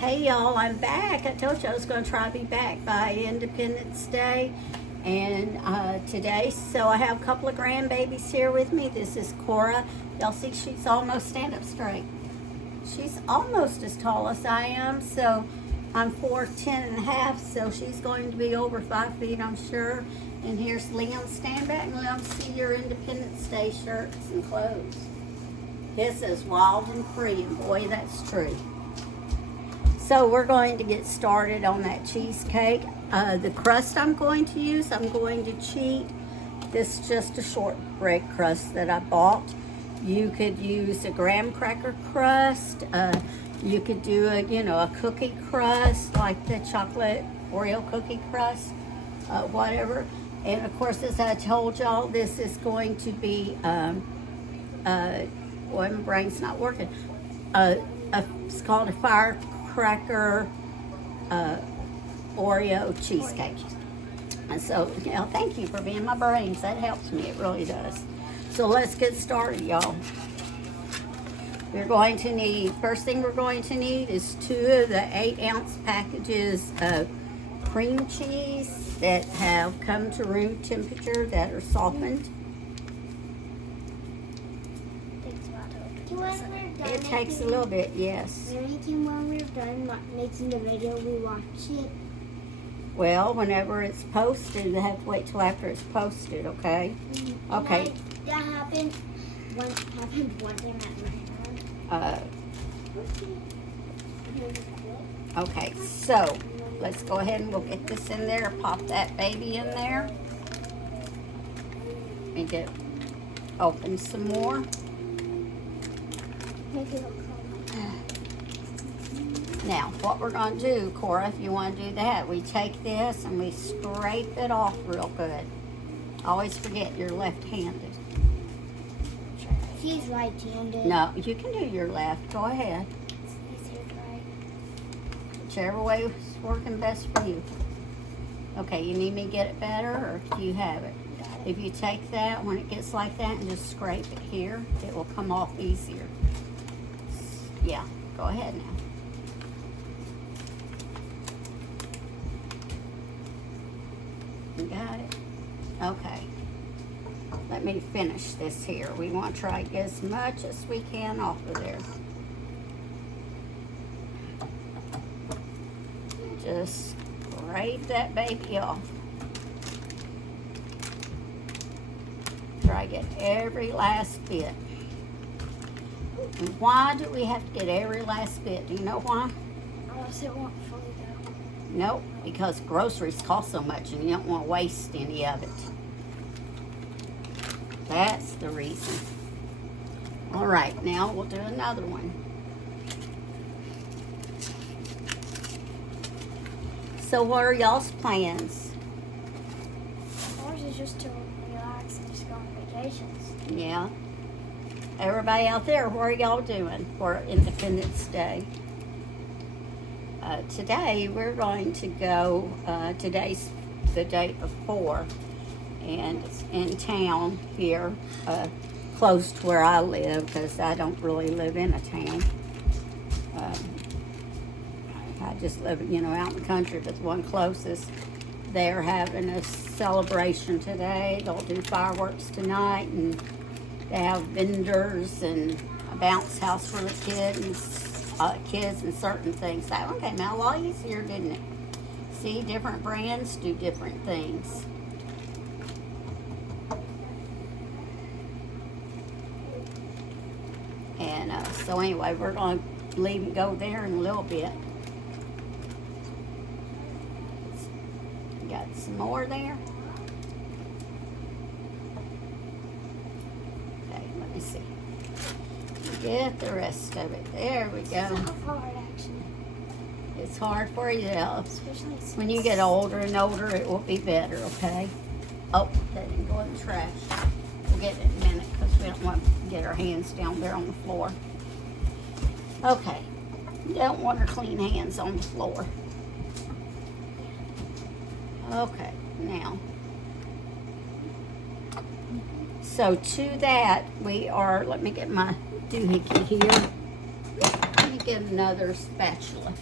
Hey y'all, I'm back. I told you I was going to try to be back by Independence Day. And today, so I have a couple of grandbabies here with me. This is Cora. Y'all see she's almost, stand up straight. She's almost as tall as I am. So I'm 4'10" and a half. So she's going to be over 5 feet, I'm sure. And here's Liam. Stand back and let them see your Independence Day shirts and clothes. This is wild and free. And boy, that's true. So we're going to get started on that cheesecake. The crust I'm going to use, I'm going to cheat. This is just a shortbread crust that I bought. You could use a graham cracker crust. You could do a cookie crust, like the chocolate Oreo cookie crust, whatever. And of course, as I told y'all, this is going to be, boy, my brain's not working. It's called a firecracker Oreo cheesecake. And so, thank you for being my brains. That helps me. It really does. So let's get started, y'all. We're going to need, first thing we're going to need is 2 of the 8-ounce packages of cream cheese that have come to room temperature, that are softened. It takes a little bit, yes. When we're done making the video, we watch it. Well, whenever it's posted, they have to wait till after it's posted, okay? Mm-hmm. Okay. That happened one time at my house. Okay, so let's go ahead and we'll get this in there. Pop that baby in there. And get open some more. Now, what we're going to do, Cora, if you want to do that, we take this and we scrape it off real good. Always forget you're left-handed. She's right-handed. No, you can do your left. Go ahead. Whichever way is working best for you. Okay, you need me to get it better, or do you have it? If you take that, when it gets like that, and just scrape it here, it will come off easier. Yeah, go ahead now. You got it? Okay. Let me finish this here. We want to try to get as much as we can off of there. Just scrape that baby off. Try to get every last bit. And why do we have to get every last bit? Do you know why? Unless it won't fully go. Nope, because groceries cost so much and you don't want to waste any of it. That's the reason. All right, now we'll do another one. So what are y'all's plans? Ours is just to relax and just go on vacations. Yeah. Everybody out there, what are y'all doing for Independence Day? Today we're going to go, today's the day before, and it's in town here, close to where I live, because I don't really live in a town. I just live, out in the country, but the one closest. They're having a celebration today. They'll do fireworks tonight, and they have vendors and a bounce house for the kids and certain things. That one came out a lot easier, didn't it? See, different brands do different things. And so anyway, we're going to leave and go there in a little bit. Got some more there. Okay, let me see. Get the rest of it. There we go. It's not hard, actually. It's hard for you, Especially when you get older and older, it will be better, okay? Oh, that didn't go in the trash. We'll get it in a minute because we don't want to get our hands down there on the floor. Okay. You don't want our clean hands on the floor. Okay, now. So to that, we are, let me get my doohickey here. Let me get another spatula.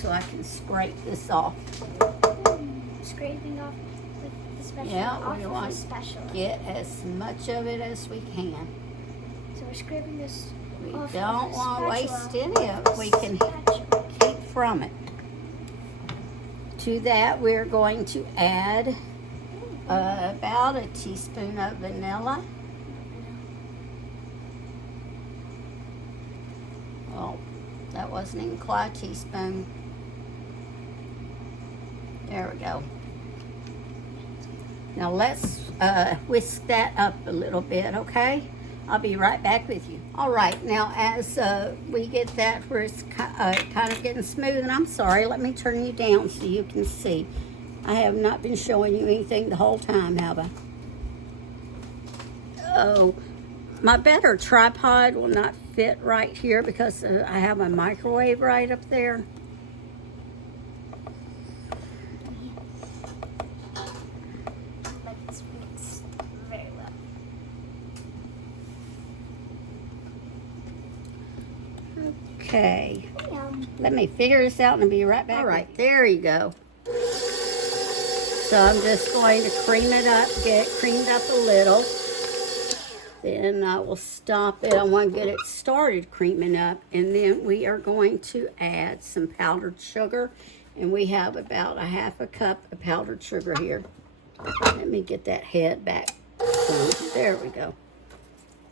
so I can scrape this off. Scraping off with the spatula. Yeah, off we with want the spatula. to get as much of it as we can. So we're scraping this We off don't with the want to waste spatula. any of it. We can Spatula. keep from it. To that, we're going to add about a teaspoon of vanilla. Well, that wasn't even quite a teaspoon. There we go. Now let's whisk that up a little bit, okay? I'll be right back with you. All right, now as we get that where it's kind of getting smooth, and I'm sorry, let me turn you down so you can see. I have not been showing you anything the whole time, have I? Oh, my better tripod will not fit right here because I have a microwave right up there. But it's mixed very well. Okay, Yum. let me figure this out and I'll be right back. All right, there you go. So I'm just going to cream it up, get it creamed up a little. Then I will stop it. I want to get it started creaming up. And then we are going to add some powdered sugar. And we have about a half a cup of powdered sugar here. Let me get that head back. There we go.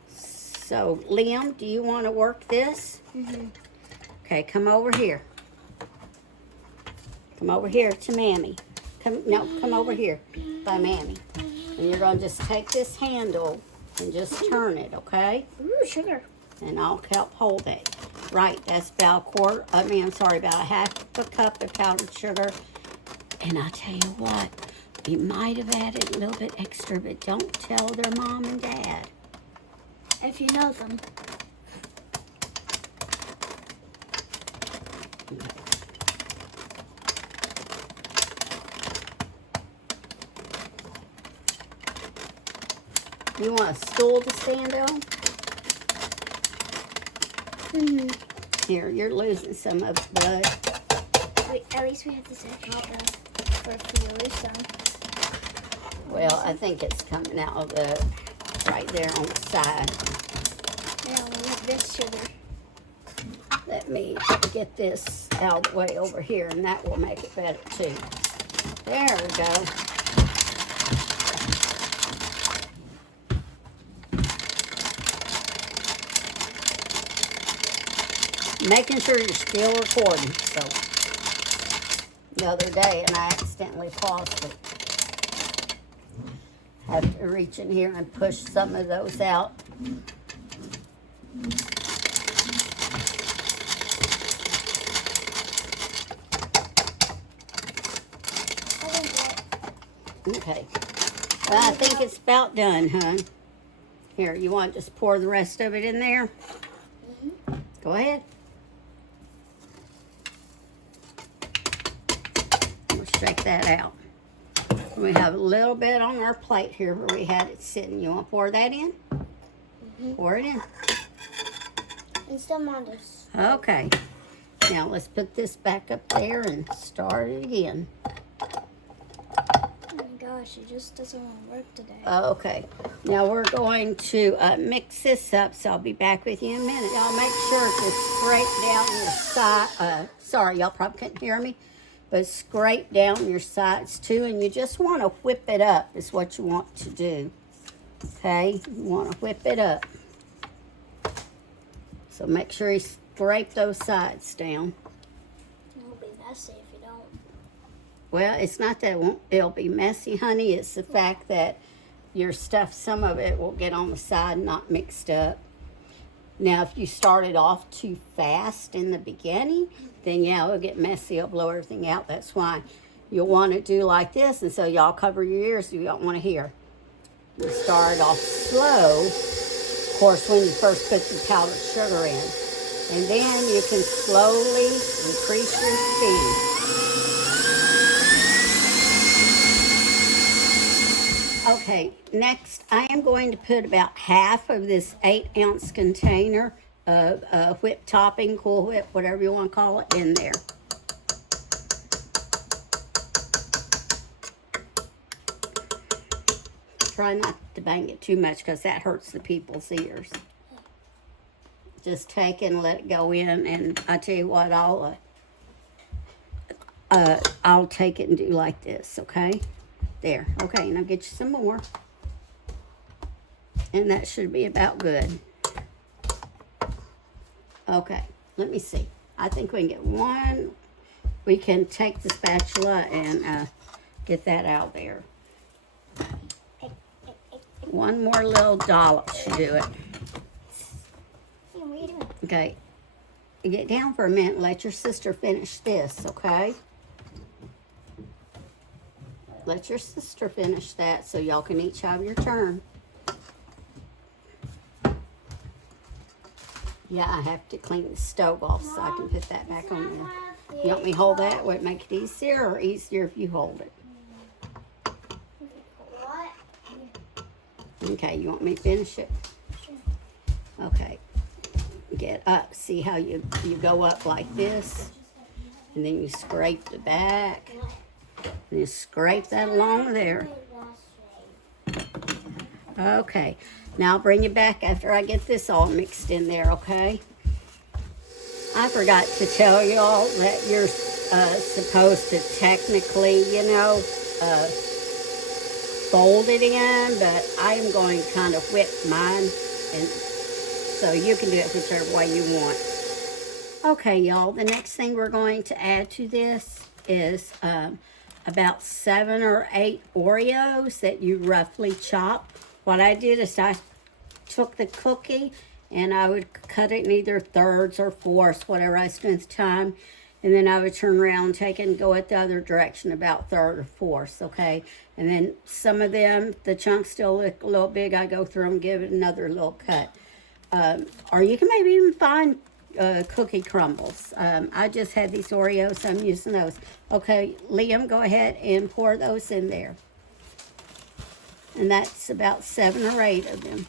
So, Liam, do you want to work this? Mm-hmm. Okay, come over here. Come over here to Mammy. Come over here by Mammy. And you're going to just take this handle and just turn it, okay? Ooh, sugar. And I'll help hold it. Right, that's about about a half a cup of powdered sugar. And I'll tell you what, we might have added a little bit extra, but don't tell their mom and dad. If you know them. Okay. You want a stool to stand on? Mm-hmm. Here, you're losing some of the blood. At least we have this extra for fuel, so. Well, I think it's coming out of the right there on the side. Yeah, we have this sugar. Let me get this out of the way over here, and that will make it better too. There we go. Making sure you're still recording. So the other day, and I accidentally paused it. Have to reach in here and push some of those out. Okay. Well, I think it's about done, hon. Here, you want to just pour the rest of it in there? Mm-hmm. Go ahead. We'll shake that out. We have a little bit on our plate here where we had it sitting. You want to pour that in? Mm-hmm. Pour it in. And still on this. Okay. Now let's put this back up there and start it again. Oh my gosh, it just doesn't want to work today. Okay. Now we're going to mix this up, so I'll be back with you in a minute. Y'all make sure to scrape down your side. Sorry, y'all probably couldn't hear me. But scrape down your sides too, and you just want to whip it up is what you want to do. Okay, you want to whip it up. So make sure you scrape those sides down. It'll be messy if you don't. Well, it's not that it'll be messy, honey. It's the fact that your stuff, some of it will get on the side and not mixed up. Now, if you started off too fast in the beginning, then yeah, it'll get messy. It'll blow everything out. That's why you'll want to do like this. And so y'all cover your ears so you don't want to hear. You start off slow, of course, when you first put the powdered sugar in. And then you can slowly increase your speed. Okay, next I am going to put about half of this 8-ounce container of whipped topping, Cool Whip, whatever you want to call it, in there. Try not to bang it too much because that hurts the people's ears. Just take it and let it go in, and I tell you what, I'll take it and do like this, okay? There, okay, now get you some more. And that should be about good. Okay, let me see. I think we can get one. We can take the spatula and get that out there. One more little dollop should do it. What are you doing? Okay, get down for a minute and let your sister finish this, okay? Let your sister finish that so y'all can each have your turn. Yeah, I have to clean the stove off so I can put that back on there. You want me to hold that? Would it make it easier or easier if you hold it? What? Okay, you want me to finish it? Okay. Get up. See how you go up like this? And then you scrape the back. And you scrape that along there. Okay. Now I'll bring you back after I get this all mixed in there, okay? I forgot to tell y'all that you're supposed to technically, fold it in, but I am going to kind of whip mine, and so you can do it whichever way you want. Okay, y'all, the next thing we're going to add to this is about 7 or 8 Oreos that you roughly chop. What I did is I took the cookie and I would cut it in either thirds or fourths, whatever I spent time. And then I would turn around, take it, and go at the other direction about third or fourths, okay? And then some of them, the chunks still look a little big. I go through them, give it another little cut. Or you can maybe even find cookie crumbles. I just had these Oreos, so I'm using those. Okay, Liam, go ahead and pour those in there. And that's about 7 or 8 of them.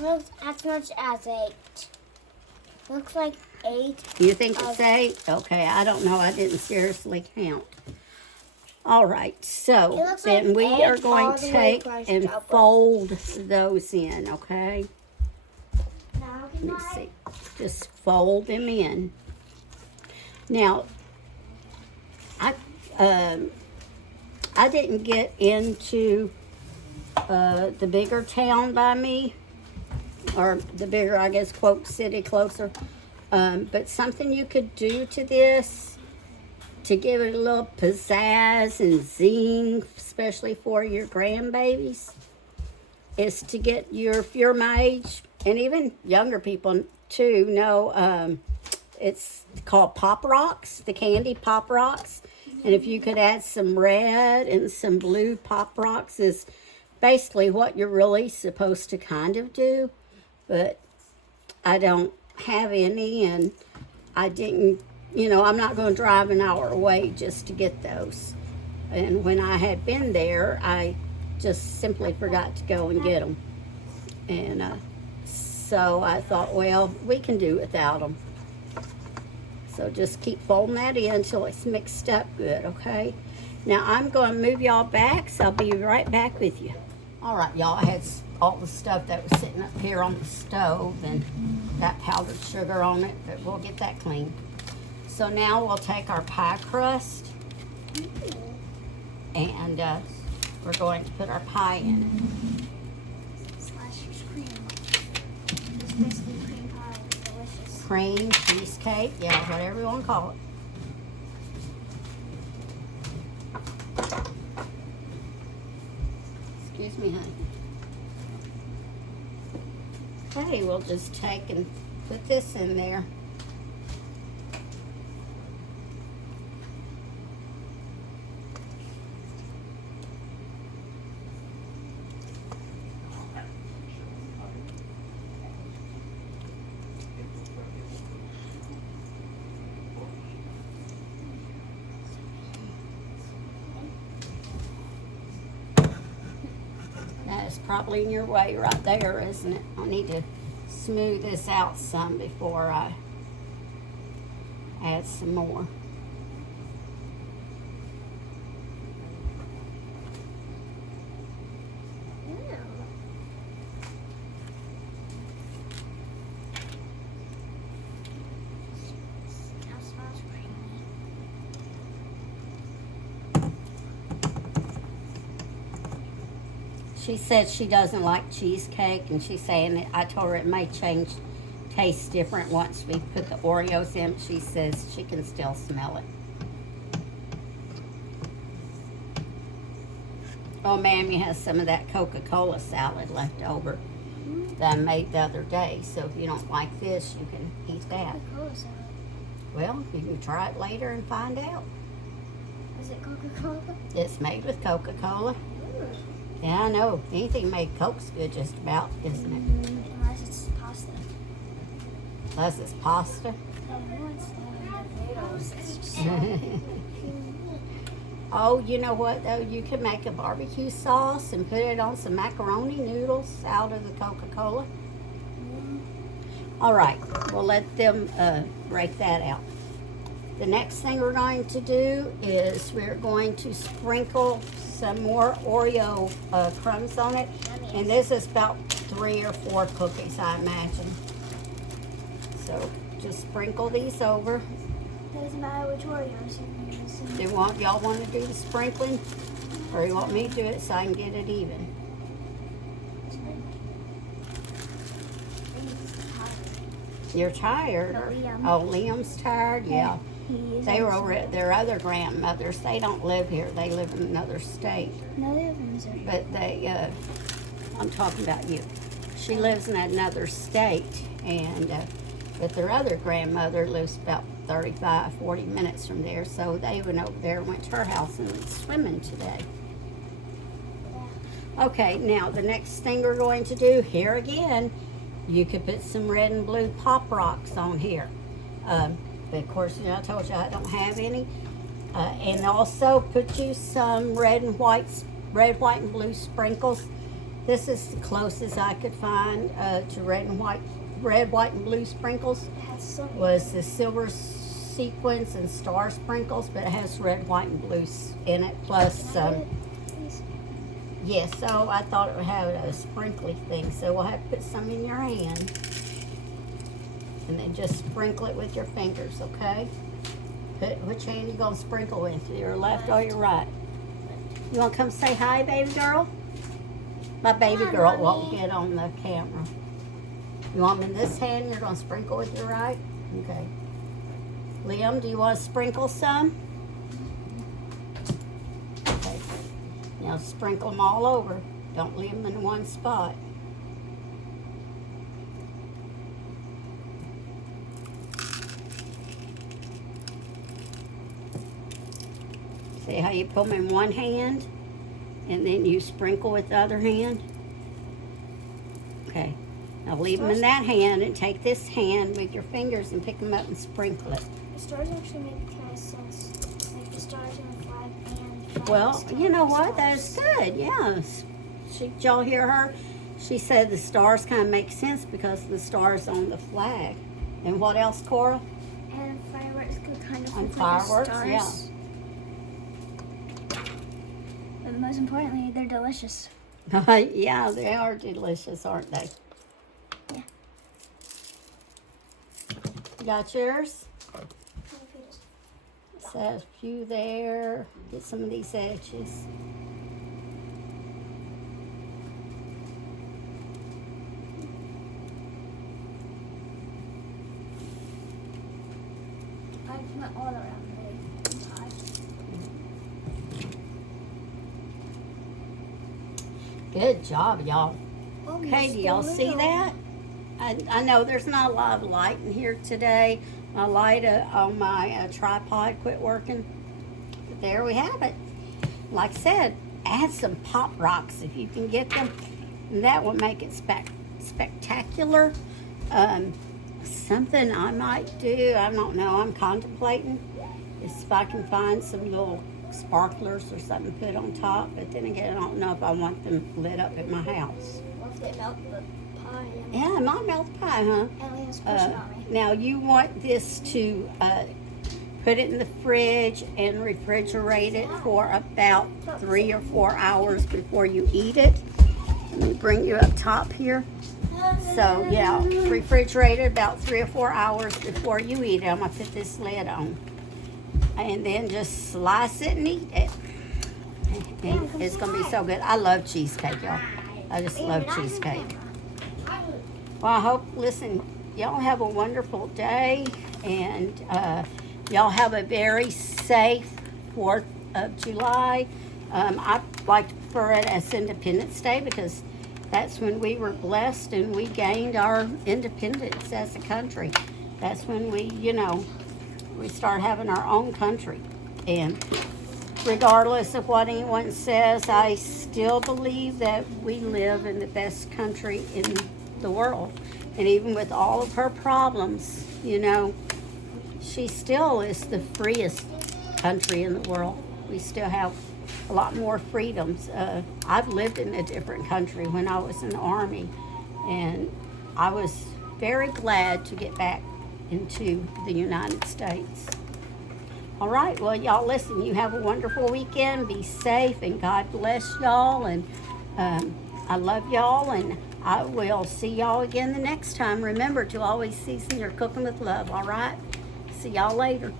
Looks as much as 8. Looks like 8. You think it's 8? Okay, I don't know. I didn't seriously count. All right, so then like we 8 are going all to the way take across and the upper. fold those in, okay? Now Let me see. Just fold them in. Now, I didn't get into the bigger town by me, or the bigger, I guess, quote, city closer. But something you could do to this to give it a little pizzazz and zing, especially for your grandbabies, is to get if you're my age, and even younger people too, know it's called Pop Rocks, the candy Pop Rocks. And if you could add some red and some blue Pop Rocks is basically what you're really supposed to kind of do. But I don't have any, and I didn't, I'm not going to drive an hour away just to get those. And when I had been there, I just simply forgot to go and get them. And so I thought, well, we can do without them. So just keep folding that in until it's mixed up good, okay? Now I'm going to move y'all back, so I'll be right back with you. All right, y'all, I had all the stuff that was sitting up here on the stove and got powdered sugar on it, but we'll get that clean. So now we'll take our pie crust and we're going to put our pie in. Slasher's cream. It's basically cream pie. It's delicious. Cream, cheesecake, yeah, whatever you want to call it. Excuse me, honey. Okay, we'll just take and put this in there. That is probably in your way right there, isn't it? I need to smooth this out some before I add some more. She said she doesn't like cheesecake, and she's saying that I told her it may taste different once we put the Oreos in. She says she can still smell it. Oh, Mammy has some of that Coca-Cola salad left over that I made the other day. So if you don't like this, you can eat that. Coca-Cola salad. Well, you can try it later and find out. Is it Coca-Cola? It's made with Coca-Cola. Yeah, I know. Anything made Coke's good just about, isn't it? Unless it's pasta. Unless it's pasta. Oh, you know what, though? You can make a barbecue sauce and put it on some macaroni noodles out of the Coca-Cola. All right, we'll let them break that out. The next thing we're going to do is we're going to sprinkle some more Oreo crumbs on it. And this is about 3 or 4 cookies, I imagine. So just sprinkle these over. Doesn't matter which Oreos you use. Y'all want to do the sprinkling? Or you want me to do it so I can get it even? You're tired? No, Liam. Oh, Liam's tired? Yeah. He is They were also- over at their other grandmothers. They don't live here. They live in another state. No, they live in Missouri. But I'm talking about you. She lives in another state. And, but their other grandmother lives about 35, 40 minutes from there. So they went over there and went to her house and went swimming today. Okay, now the next thing we're going to do, here again, you could put some red and blue Pop Rocks on here. But of course, you know, I told you I don't have any. And also put you some red, white, and blue sprinkles. This is the closest I could find to red, white, and blue sprinkles. It has silver. Was the silver sequins and star sprinkles, but it has red, white, and blue in it. Plus, Please. yes, so I thought it would have a sprinkly thing. So we'll have to put some in your hand. And then just sprinkle it with your fingers, okay? Which hand you gonna sprinkle with? Your left or your right? You wanna come say hi, baby girl? My baby Hi, girl Mommy. won't get on the camera. You want them in this hand, you're gonna sprinkle with your right? Okay. Liam, do you want to sprinkle some? Okay. Now sprinkle them all over. Don't leave them in one spot. See how you put them in one hand and then you sprinkle with the other hand? Okay. Now leave them in that hand and take this hand with your fingers and pick them up and sprinkle it. The stars actually make kind of sense. Like the stars in the flag and the flag Well, stars you know and what? stars. That's good. Yes. Did y'all hear her? She said the stars kind of make sense because the stars on the flag. And what else, Cora? And fireworks could kind of And look like fireworks, stars. yeah. But most importantly, they're delicious. Yeah, they are delicious, aren't they? Yeah. You got yours? Set a few there. Get some of these edges. I went all around the inside. Good job, y'all. Okay, do y'all see that? I know there's not a lot of light in here today. My light on my tripod quit working. But there we have it. Like I said, add some Pop Rocks if you can get them. And that will make it spectacular. Something I might do, I don't know, I'm contemplating, is if I can find some little sparklers or something to put on top. But then again, I don't know if I want them lit up at my house. What if they melt the pie? Yeah, it might melt the pie, huh? Ellie's pushing on me. Now you want this to put it in the fridge and refrigerate it for about 3 or 4 hours before you eat it. Let me bring you up top here. So yeah, refrigerate it about 3 or 4 hours before you eat it. I'm gonna put this lid on. And then just slice it and eat it. And it's gonna be so good. I love cheesecake, y'all. I just And love not your cheesecake. camera. Well, I hope, listen, y'all have a wonderful day, and y'all have a very safe 4th of July. I like to prefer it as Independence Day because that's when we were blessed and we gained our independence as a country. That's when we, we start having our own country. And regardless of what anyone says, I still believe that we live in the best country in the world. And even with all of her problems, she still is the freest country in the world. We still have a lot more freedoms. I've lived in a different country when I was in the Army, and I was very glad to get back into the United States. All right, well, y'all, listen, you have a wonderful weekend. Be safe, and God bless y'all. And I love y'all, and I will see y'all again the next time. Remember to always season your cooking with love, all right? See y'all later.